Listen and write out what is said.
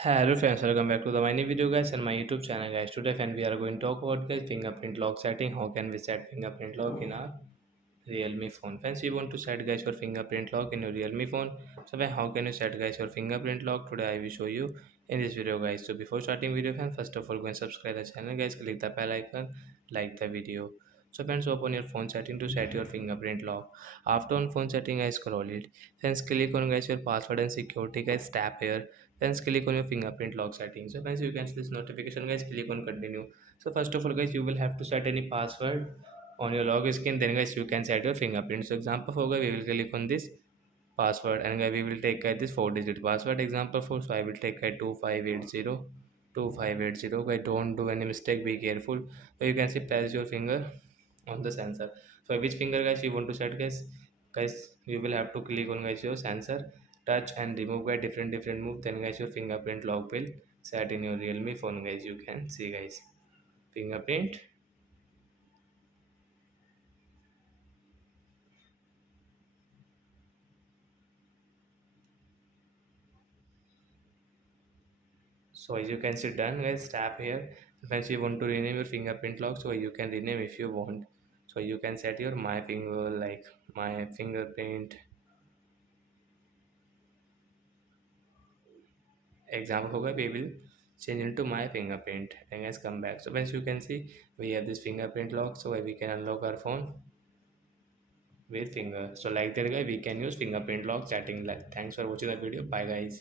Hello friends, welcome back to the my new video guys and my YouTube channel guys. Today friend we are going to talk about guys fingerprint lock setting. How can we set fingerprint lock in our Realme phone? Friends, we want to set guys your fingerprint lock in your Realme phone. So friend, how can you set guys your fingerprint lock? Today I will show you in this video guys. So before starting video friends, first of all go and subscribe the channel guys. Click the bell icon, like the video. So friends, open your phone setting to set your fingerprint lock. After on phone setting, I scroll it. Friends, click on guys your password and security guys. Tap here. Friends, click on your fingerprint lock setting. So friends, you can see this notification guys. Click on continue. So first of all guys, you will have to set any password on your log screen. Then guys, you can set your fingerprint. So example for guys, we will click on this password and guys, we will take this 4-digit password. Example for so I will take 2580 guys. Don't do any mistake. Be careful. So you can see press your finger on the sensor. So which finger guys you want to set guys you will have to click on guys your sensor, touch and remove guys different move. Then guys your fingerprint lock will set in your Realme phone guys. You can see guys fingerprint. So as you can see done guys, tap here. Once you want to rename your fingerprint lock, so you can rename if you want. So you can set your my finger like my fingerprint. Example होगा we will change into my fingerprint and guys come back. So once you can see we have this fingerprint lock, so we can unlock our phone with finger. So like that guy we can use fingerprint lock setting. Like thanks for watching the video. Bye guys.